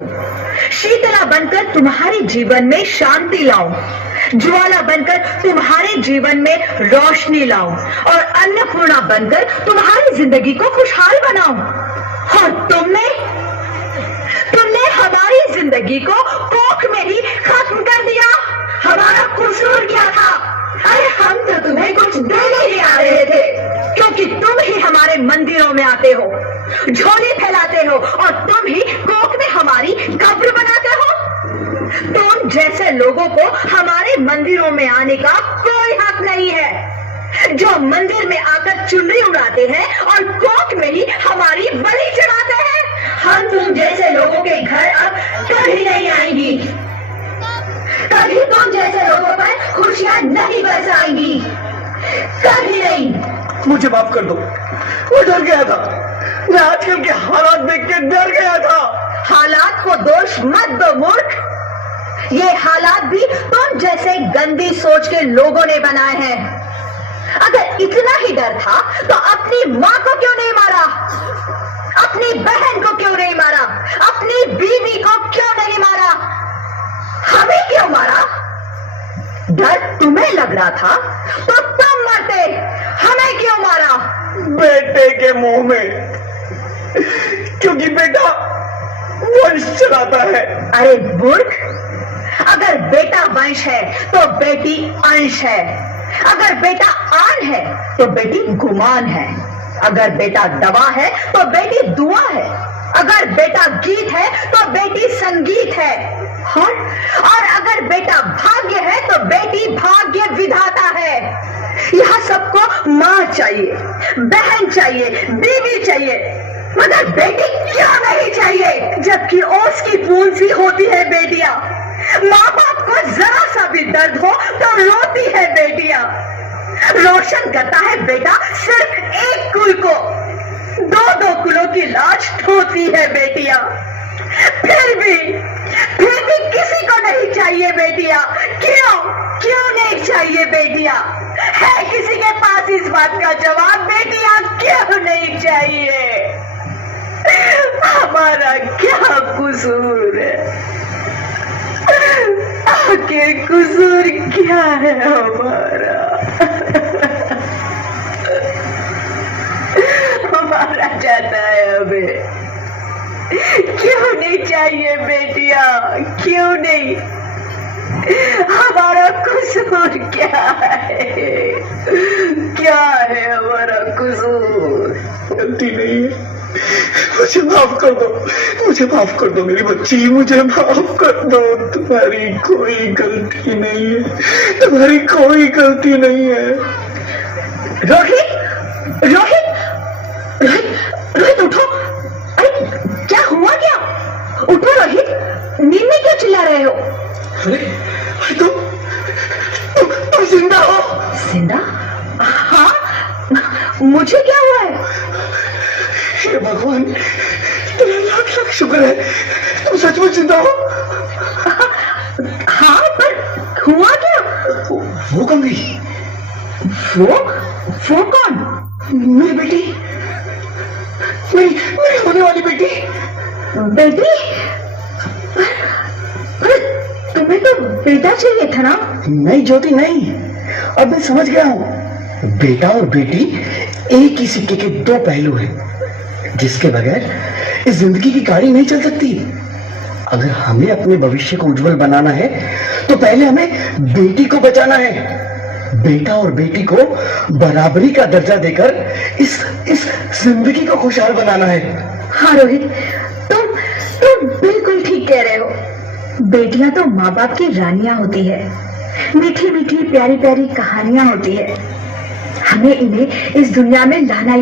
शीतला बनकर तुम्हारे जीवन में शांति लाऊं, ज्वाला बनकर तुम्हारे जीवन में रोशनी लाऊं और अन्नपूर्णा बनकर तुम्हारी जिंदगी को खुशहाल बनाऊं। और तुमने हमारी जिंदगी को कोख में ही खत्म कर दिया। हमारा कसूर क्या था? अरे हम तो तुम्हें कुछ देने ही आ रहे थे, क्योंकि तुम ही हमारे मंदिरों में आते हो, झोली फैलाते हो और तुम ही कोख में हमारी कब्र बनाते हो। तुम जैसे लोगों को हमारे मंदिरों में आने का कोई हक नहीं है, जो मंदिर में आकर चुनरी उड़ाते हैं और कोख में ही हमारी बलि चढ़ाते हैं। हम तुम जैसे लोगों के घर अब कभी नहीं आएंगी, कभी तुम जैसे लोगों पर खुशियां नहीं बरसाएंगी, कभी नहीं। मुझे माफ कर दो, मैं डर गया था। मैं आजकल के हालात देख के डर गया था। हालात को दोष मत दो मूर्ख, ये हालात भी तुम जैसे गंदी सोच के लोगों ने बनाए हैं। अगर इतना ही डर था तो अपनी माँ को क्यों नहीं मारा, अपनी बहन को क्यों नहीं मारा, अपनी बीवी को क्यों नहीं मारा, हमें क्यों मारा? डर तुम्हें लग रहा था तो तुम मरते, हमें क्यों मारा? बेटे के मुंह में, क्योंकि बेटा वंश चलाता है। अरे मूर्ख, अगर बेटा वंश है तो बेटी अंश है, अगर बेटा आन है तो बेटी गुमान है, अगर बेटा दवा है तो बेटी दुआ है, अगर बेटा गीत है तो बेटी संगीत है, और अगर बेटा भाग्य है तो बेटी भाग्य विधाता है। यह सबको माँ चाहिए, बहन चाहिए, बीवी चाहिए, मगर बेटी क्यों नहीं चाहिए? जबकि ओस की बूंद सी होती है बेटियां। माँ बाप को जरा सा भी दर्द हो तो रोती है बेटियां। रोशन करता है बेटा सिर्फ एक कुल को, दो कुलों की लाश ढोती है बेटियां। फिर भी किसी को नहीं चाहिए बेटियां। क्यों नहीं चाहिए बेटियां? है किसी के पास इस बात का जवाब? बेटियां क्यों नहीं चाहिए? हमारा क्या कसूर है? आखिर कसूर क्या है हमारा? हमारा जाता है हमें। क्यों नहीं चाहिए बेटिया? क्यों नहीं? हमारा कसूर क्या है? क्या है हमारा कसूर? गलती नहीं है, मुझे माफ कर दो, मुझे माफ कर दो मेरी बच्ची, मुझे माफ कर दो। तुम्हारी कोई गलती नहीं है, तुम्हारी कोई गलती नहीं है। रोहित, रोहित, रोहित, रोहित उठो। अरे क्या हुआ? क्या? उठो रोहित, नींद में क्यों चिल्ला रहे हो? अरे तुम जिंदा हो? जिंदा? हाँ, मुझे क्या हुआ है? हे भगवान, तेरा लाख लाख शुक्र है, तुम सचमुच जिंदा हो। हाँ, पर हुआ क्या? वो कौन गई? वो कौन? मेरी बेटी, मेरी होने वाली बेटी। बेटी? अरे तुम्हें तो बेटा चाहिए था ना? नहीं ज्योति, नहीं, अब मैं समझ गया हूँ। बेटा और बेटी एक ही सिक्के के दो पहलू हैं, जिसके बगैर इस जिंदगी की गाड़ी नहीं चल सकती। अगर हमें अपने भविष्य को उज्जवल बनाना है तो पहले हमें बेटी को बचाना है। बेटा और बेटी को बराबरी का दर्जा देकर इस जिंदगी को खुशहाल बनाना है। हाँ रोहित, तुम बिल्कुल ठीक कह रहे हो। बेटियां तो माँ बाप की रानियां होती है, मीठी मीठी प्यारी प्यारी कहानियां होती है। हमें इन्हें इस दुनिया में लाना